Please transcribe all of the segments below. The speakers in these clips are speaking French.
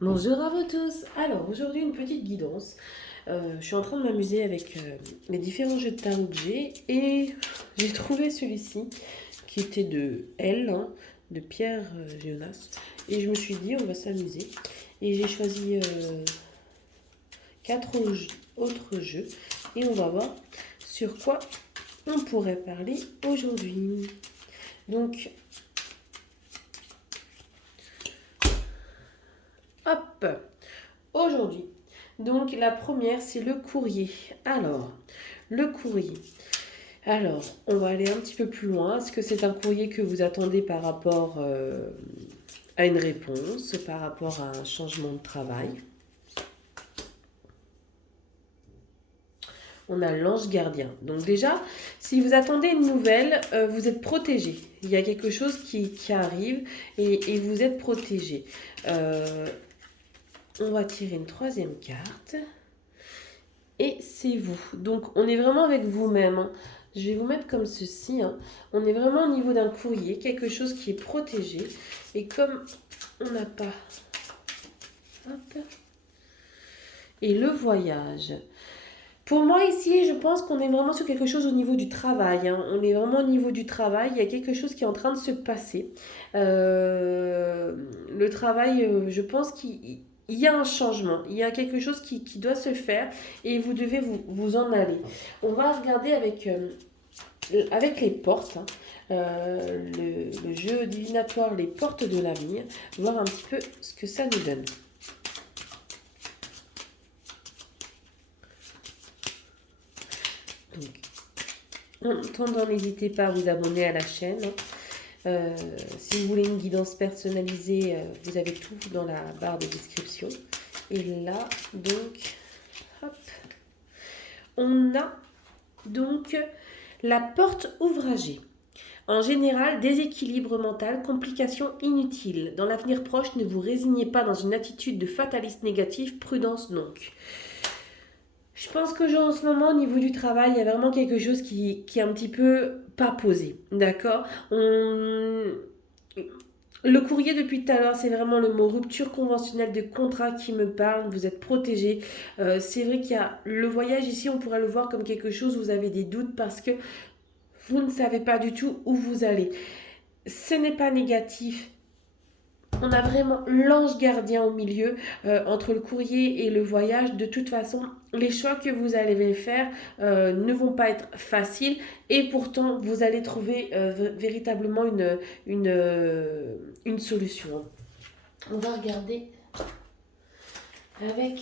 Bonjour à vous tous. Alors aujourd'hui une petite guidance. Je suis en train de m'amuser avec les différents jeux de tarot que j'ai et j'ai trouvé celui-ci qui était de L, hein, de Pierre Jonas. Et je me suis dit on va s'amuser. Et j'ai choisi quatre autres jeux et on va voir sur quoi on pourrait parler aujourd'hui. Donc hop, aujourd'hui. Donc la première, c'est le courrier. Alors, le courrier. Alors, on va aller un petit peu plus loin. Est-ce que c'est un courrier que vous attendez par rapport à une réponse, par rapport à un changement de travail? On a l'ange gardien. Donc déjà, si vous attendez une nouvelle, vous êtes protégé. Il y a quelque chose qui arrive et vous êtes protégé. Euh, on va tirer une troisième carte. Et c'est vous. Donc on est vraiment avec vous-même, hein. Je vais vous mettre comme ceci, hein. On est vraiment au niveau d'un courrier, quelque chose qui est protégé. Et comme on n'a pas... Hop. Et le voyage. Pour moi ici, je pense qu'on est vraiment sur quelque chose au niveau du travail, hein. On est vraiment au niveau du travail. Il y a quelque chose qui est en train de se passer. Le travail, je pense qu'il y a un changement. Il y a quelque chose qui doit se faire et vous devez vous en aller. On va regarder avec les portes, hein, le jeu divinatoire, les portes de l'avenir, voir un petit peu ce que ça nous donne. Donc, en attendant, n'hésitez pas à vous abonner à la chaîne, hein. Si vous voulez une guidance personnalisée, vous avez tout dans la barre de description. Et là, donc, hop, on a donc la porte ouvragée. En général, déséquilibre mental, complications inutiles. Dans l'avenir proche, ne vous résignez pas dans une attitude de fataliste négative, prudence donc. Je pense que en ce moment, au niveau du travail, il y a vraiment quelque chose qui est un petit peu pas posé. D'accord. Le courrier depuis tout à l'heure, c'est vraiment le mot rupture conventionnelle de contrat qui me parle. Vous êtes protégé. C'est vrai qu'il y a le voyage ici, on pourrait le voir comme quelque chose où vous avez des doutes parce que vous ne savez pas du tout où vous allez. Ce n'est pas négatif. On a vraiment l'ange gardien au milieu, entre le courrier et le voyage. De toute façon, les choix que vous allez faire ne vont pas être faciles et pourtant vous allez trouver véritablement une solution. On va regarder avec...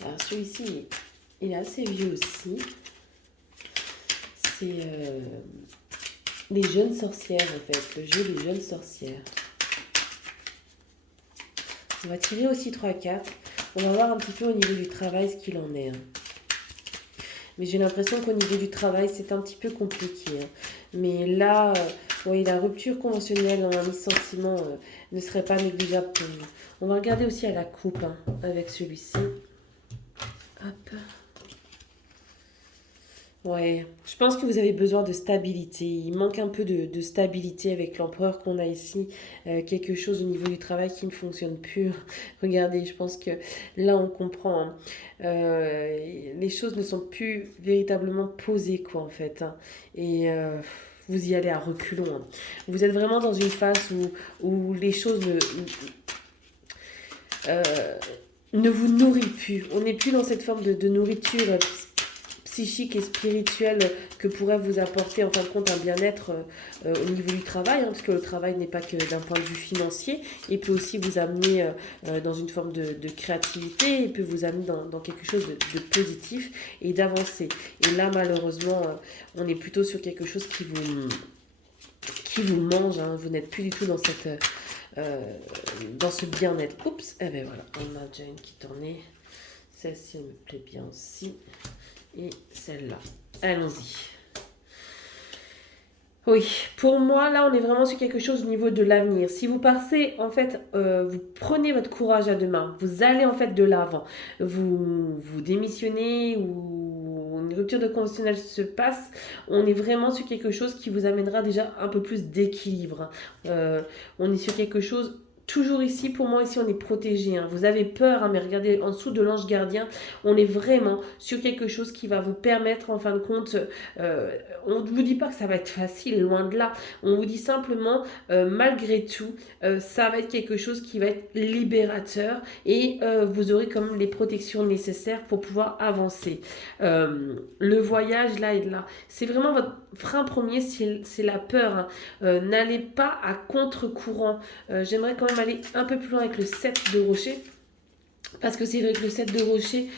Alors celui-ci, il est assez vieux aussi. C'est les jeunes sorcières en fait, le jeu des jeunes sorcières. On va tirer aussi 3 cartes. On va voir un petit peu au niveau du travail ce qu'il en est, hein. Mais j'ai l'impression qu'au niveau du travail, c'est un petit peu compliqué, hein. Mais là, oui, la rupture conventionnelle en un licenciement ne serait pas négligeable pour nous. On va regarder aussi à la coupe, hein, avec celui-ci. Hop. Ouais, je pense que vous avez besoin de stabilité. Il manque un peu de stabilité avec l'empereur qu'on a ici. Quelque chose au niveau du travail qui ne fonctionne plus. Regardez, je pense que là on comprend, hein. Les choses ne sont plus véritablement posées, quoi, en fait, hein. Et vous y allez à reculons, hein. Vous êtes vraiment dans une phase où les choses euh, ne vous nourrissent plus. On n'est plus dans cette forme de nourriture psychique et spirituelle que pourrait vous apporter en fin de compte un bien-être au niveau du travail, hein, parce que le travail n'est pas que d'un point de vue financier, il peut aussi vous amener dans une forme de créativité, il peut vous amener dans quelque chose de positif et d'avancer. Et là malheureusement, on est plutôt sur quelque chose qui vous mange, hein. Vous n'êtes plus du tout euh, dans ce bien-être. Oups, et ben voilà, on a déjà une qui tournait. Celle-ci, elle me plaît bien aussi. Et celle-là. Allons-y. Oui, pour moi, là, on est vraiment sur quelque chose au niveau de l'avenir. Si vous partez, en fait, vous prenez votre courage à deux mains, vous allez en fait de l'avant, vous démissionnez ou une rupture de conventionnel se passe, on est vraiment sur quelque chose qui vous amènera déjà un peu plus d'équilibre. On est sur quelque chose toujours ici, pour moi, ici, on est protégé. Hein. Vous avez peur, hein, mais regardez, en dessous de l'ange gardien, on est vraiment sur quelque chose qui va vous permettre, en fin de compte, on ne vous dit pas que ça va être facile, loin de là. On vous dit simplement, malgré tout, ça va être quelque chose qui va être libérateur et vous aurez quand même les protections nécessaires pour pouvoir avancer. Le voyage, là et là, c'est vraiment votre frein premier, c'est la peur. Hein. N'allez pas à contre-courant. J'aimerais quand même aller un peu plus loin avec le 7 de rocher. Parce que c'est vrai que le 7 de rocher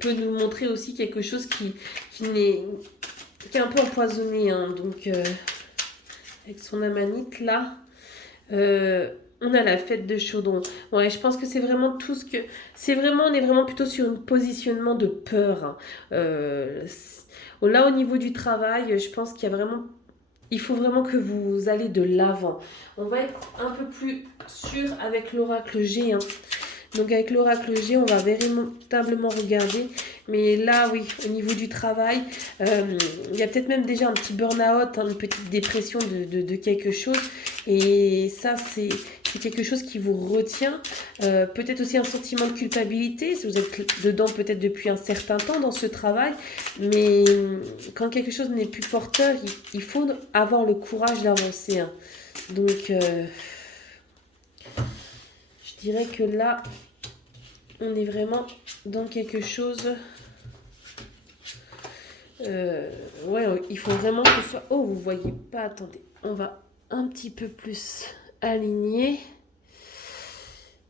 peut nous montrer aussi quelque chose qui est un peu empoisonné. Hein. Donc, avec son amanite là, on a la fête de Chaudron. Ouais, je pense que c'est vraiment tout ce que... on est vraiment plutôt sur un positionnement de peur. Hein. Là, au niveau du travail, je pense qu'il y a vraiment... Il faut vraiment que vous allez de l'avant. On va être un peu plus sûr avec l'oracle G. Hein. Donc avec l'oracle G, on va véritablement regarder. Mais là, oui, au niveau du travail, il y a peut-être même déjà un petit burn-out, hein, une petite dépression de quelque chose. Et ça, c'est quelque chose qui vous retient. Peut-être aussi un sentiment de culpabilité, si vous êtes dedans peut-être depuis un certain temps dans ce travail. Mais quand quelque chose n'est plus porteur, il faut avoir le courage d'avancer. Hein. Donc, je dirais que là, on est vraiment dans quelque chose... ouais, il faut vraiment que ce soit... Oh, vous voyez pas, attendez. On va un petit peu plus aligner.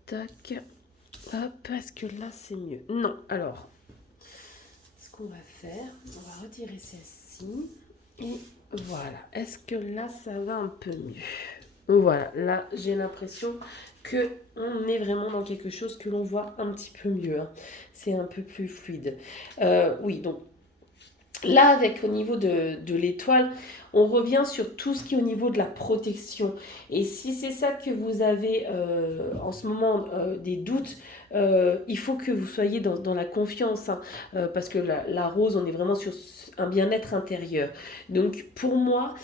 Tac. Hop, est-ce que là, c'est mieux? Non, alors, ce qu'on va faire, on va retirer celle-ci. Et voilà. Est-ce que là, ça va un peu mieux? Voilà, là, j'ai l'impression qu'on est vraiment dans quelque chose que l'on voit un petit peu mieux. Hein. C'est un peu plus fluide. Oui, donc, là, avec au niveau de l'étoile, on revient sur tout ce qui est au niveau de la protection. Et si c'est ça que vous avez en ce moment des doutes, il faut que vous soyez dans la confiance. Hein, parce que la rose, on est vraiment sur un bien-être intérieur. Donc pour moi,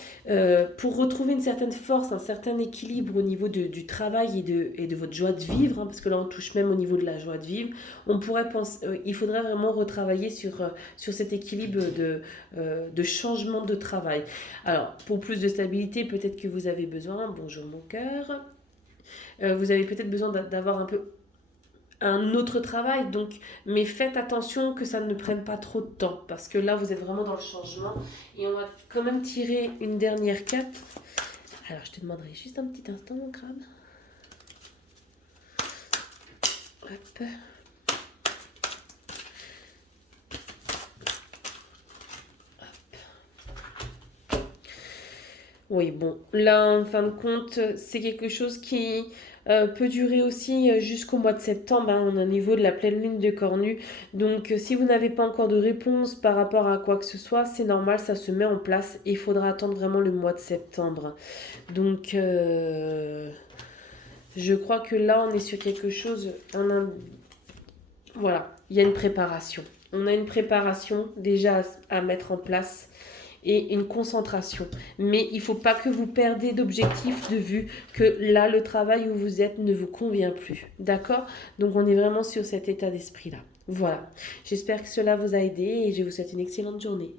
pour retrouver une certaine force, un certain équilibre au niveau du travail et de votre joie de vivre, hein, parce que là on touche même au niveau de la joie de vivre, on pourrait penser, il faudrait vraiment retravailler sur cet équilibre de changement de travail. Alors, pour plus de stabilité, peut-être que vous avez besoin, bonjour mon cœur, vous avez peut-être besoin d'avoir un peu un autre travail, donc, mais faites attention que ça ne prenne pas trop de temps, parce que là, vous êtes vraiment dans le changement, et on va quand même tirer une dernière carte. Alors, je te demanderai juste un petit instant, mon crâne. Hop. Oui, bon, là, en fin de compte, c'est quelque chose qui peut durer aussi jusqu'au mois de septembre. Hein, on est au niveau de la pleine lune de Cornu. Donc, si vous n'avez pas encore de réponse par rapport à quoi que ce soit, c'est normal, ça se met en place et il faudra attendre vraiment le mois de septembre. Donc, je crois que là, on est sur quelque chose... Voilà, il y a une préparation. On a une préparation déjà à mettre en place et une concentration. Mais il ne faut pas que vous perdez d'objectif de vue, que là, le travail où vous êtes ne vous convient plus. D'accord? Donc, on est vraiment sur cet état d'esprit-là. Voilà. J'espère que cela vous a aidé et je vous souhaite une excellente journée.